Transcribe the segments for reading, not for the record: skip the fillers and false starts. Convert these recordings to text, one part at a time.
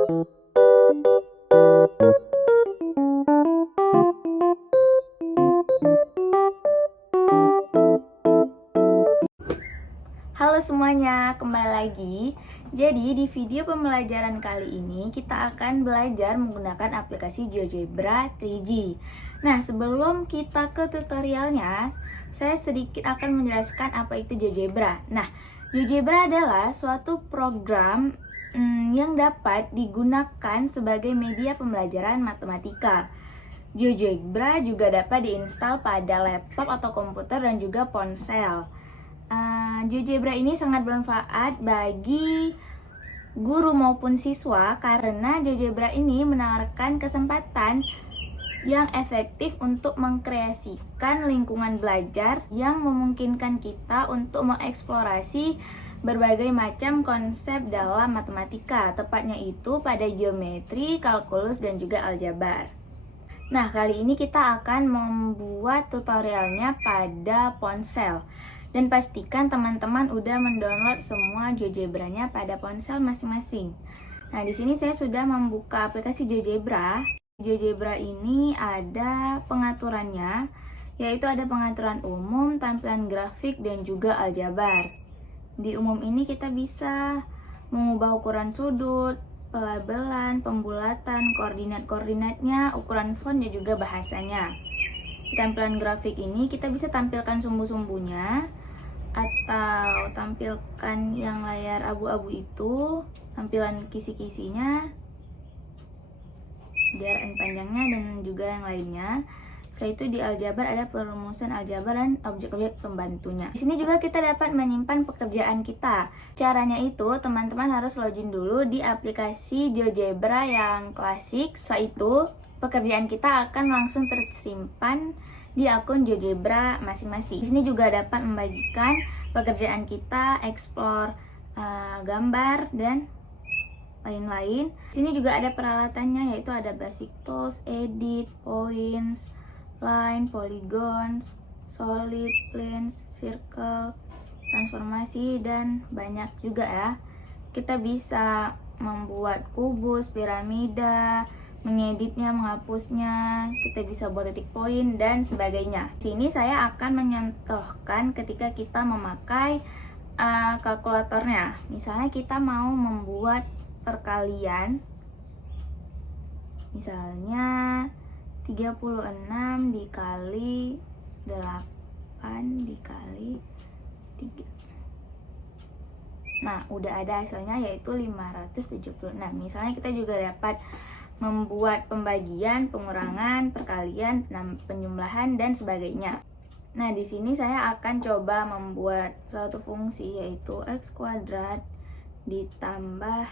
Halo semuanya, kembali lagi. Jadi di video pembelajaran kali ini kita akan belajar menggunakan aplikasi GeoGebra 3G. Nah, sebelum kita ke tutorialnya, saya sedikit akan menjelaskan apa itu GeoGebra. Nah, GeoGebra adalah suatu program yang dapat digunakan sebagai media pembelajaran matematika. GeoGebra juga dapat diinstal pada laptop atau komputer dan juga ponsel. GeoGebra ini sangat bermanfaat bagi guru maupun siswa karena GeoGebra ini menawarkan kesempatan yang efektif untuk mengkreasikan lingkungan belajar yang memungkinkan kita untuk mengeksplorasi berbagai macam konsep dalam matematika, tepatnya itu pada geometri, kalkulus, dan juga aljabar. Nah, kali ini kita akan membuat tutorialnya pada ponsel. Dan pastikan teman-teman udah mendownload semua GeoGebra-nya pada ponsel masing-masing. Nah, di sini saya sudah membuka aplikasi GeoGebra. GeoGebra ini ada pengaturannya, yaitu ada pengaturan umum, tampilan grafik, dan juga aljabar. Di umum ini kita bisa mengubah ukuran sudut, pelabelan, pembulatan, koordinat-koordinatnya, ukuran font, dan juga bahasanya. Di tampilan grafik ini kita bisa tampilkan sumbu-sumbunya atau tampilkan yang layar abu-abu itu, tampilan kisi-kisinya, jarak dan panjangnya, dan juga yang lainnya. Setelah itu di aljabar ada perumusan aljabar dan objek-objek pembantunya. Di sini juga kita dapat menyimpan pekerjaan kita. Caranya itu teman-teman harus login dulu di aplikasi GeoGebra yang klasik. Setelah itu pekerjaan kita akan langsung tersimpan di akun GeoGebra masing-masing. Di sini juga dapat membagikan pekerjaan kita, explore gambar, dan lain-lain. Di sini juga ada peralatannya, yaitu ada basic tools, edit, points, line, polygons, solid, planes, circle, transformasi, dan banyak juga ya. Kita bisa membuat kubus, piramida, mengeditnya, menghapusnya, kita bisa buat titik poin dan sebagainya. Di sini saya akan mencontohkan ketika kita memakai kalkulatornya. Misalnya kita mau membuat perkalian, misalnya 36 dikali 8 dikali 3. Nah, udah ada hasilnya, yaitu 576. Misalnya kita juga dapat membuat pembagian, pengurangan, perkalian, penjumlahan, dan sebagainya. Nah, di sini saya akan coba membuat suatu fungsi, yaitu x kuadrat ditambah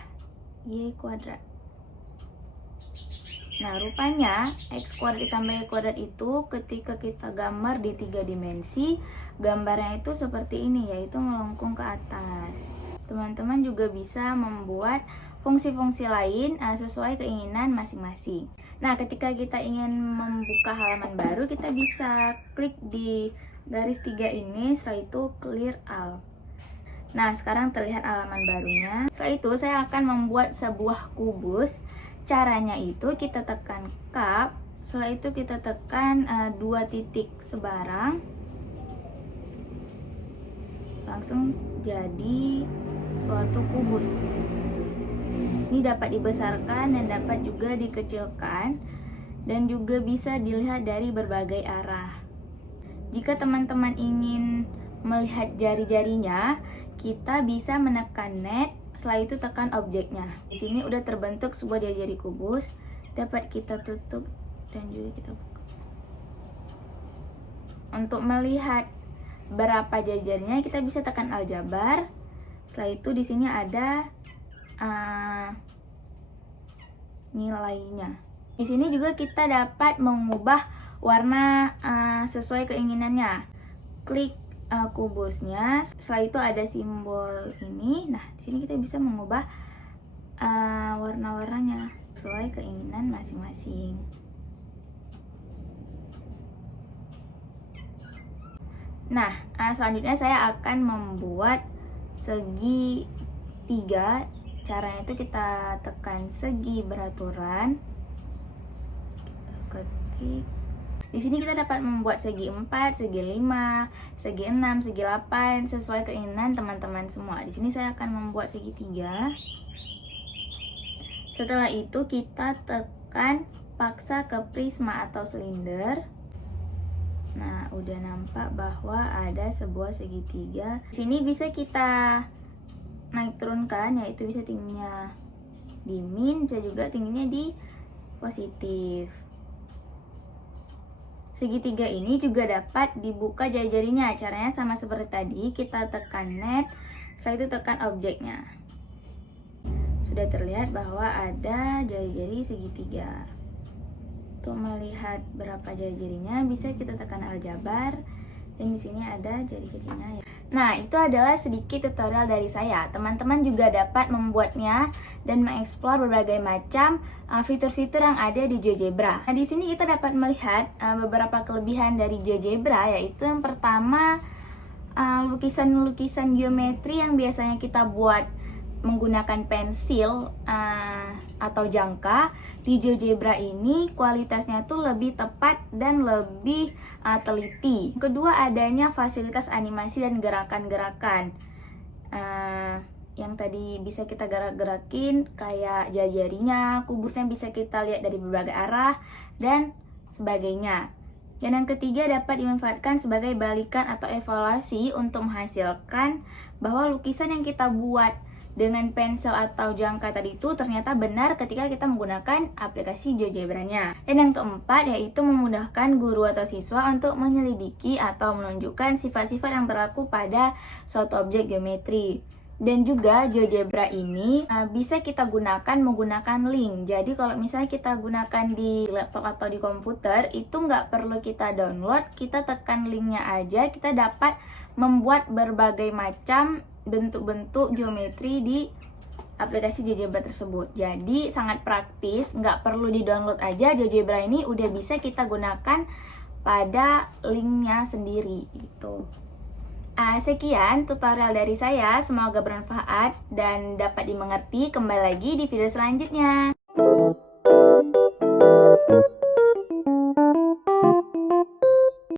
y kuadrat. Nah, rupanya x kuadrat ditambah y kuadrat itu ketika kita gambar di 3 dimensi, gambarnya itu seperti ini, yaitu melengkung ke atas. Teman-teman juga bisa membuat fungsi-fungsi lain sesuai keinginan masing-masing. Nah, ketika kita ingin membuka halaman baru, kita bisa klik di garis 3 ini, setelah itu clear all. Nah, sekarang terlihat halaman barunya. Setelah itu saya akan membuat sebuah kubus. Caranya itu kita tekan Cap, setelah itu kita tekan 2 titik sebarang, langsung jadi suatu kubus. Ini dapat dibesarkan dan dapat juga dikecilkan, dan juga bisa dilihat dari berbagai arah. Jika teman-teman ingin melihat jari-jarinya, kita bisa menekan net, setelah itu tekan objeknya. Di sini udah terbentuk sebuah jari-jari kubus, dapat kita tutup dan juga kita buka. Untuk melihat berapa jari-jarinya, kita bisa tekan aljabar. Setelah itu di sini ada nilainya. Di sini juga kita dapat mengubah warna sesuai keinginannya. Klik kubusnya, setelah itu ada simbol ini. Nah, di sini kita bisa mengubah warna-warnanya sesuai keinginan masing-masing. Nah, selanjutnya saya akan membuat segi 3 caranya itu kita tekan segi beraturan, kita ketik. Di sini kita dapat membuat segi 4, segi 5, segi 6, segi 8 sesuai keinginan teman-teman semua. Di sini saya akan membuat segi 3. Setelah itu kita tekan paksa ke prisma atau silinder. Nah, udah nampak bahwa ada sebuah segitiga. Di sini bisa kita naik turunkan, yaitu bisa tingginya di min, bisa juga tingginya di positif. Segitiga ini juga dapat dibuka jari-jarinya. Caranya sama seperti tadi, kita tekan net, setelah itu tekan objeknya. Sudah terlihat bahwa ada jari-jari segitiga. Untuk melihat berapa jari-jarinya bisa kita tekan aljabar, dan di sini ada jari-jarinya. Nah, itu adalah sedikit tutorial dari saya. Teman-teman juga dapat membuatnya dan mengeksplor berbagai macam fitur-fitur yang ada di GeoGebra. Nah, di sini kita dapat melihat beberapa kelebihan dari GeoGebra, yaitu yang pertama, lukisan-lukisan geometri yang biasanya kita buat menggunakan pensil atau jangka, di GeoGebra ini kualitasnya tuh lebih tepat dan lebih teliti. Kedua, adanya fasilitas animasi dan gerakan-gerakan yang tadi bisa kita gerak-gerakin, kayak jari-jarinya, kubusnya bisa kita lihat dari berbagai arah dan sebagainya. Dan yang ketiga, dapat dimanfaatkan sebagai balikan atau evaluasi untuk menghasilkan bahwa lukisan yang kita buat dengan pensil atau jangka tadi itu ternyata benar ketika kita menggunakan aplikasi GeoGebra-nya. Dan yang keempat, yaitu memudahkan guru atau siswa untuk menyelidiki atau menunjukkan sifat-sifat yang berlaku pada suatu objek geometri. Dan juga GeoGebra ini bisa kita gunakan menggunakan link. Jadi kalau misalnya kita gunakan di laptop atau di komputer, itu nggak perlu kita download, kita tekan linknya aja, kita dapat membuat berbagai macam bentuk-bentuk geometri di aplikasi GeoGebra tersebut. Jadi sangat praktis, nggak perlu di-download aja, GeoGebra ini udah bisa kita gunakan pada linknya sendiri gitu. Sekian tutorial dari saya, semoga bermanfaat dan dapat dimengerti. Kembali lagi di video selanjutnya.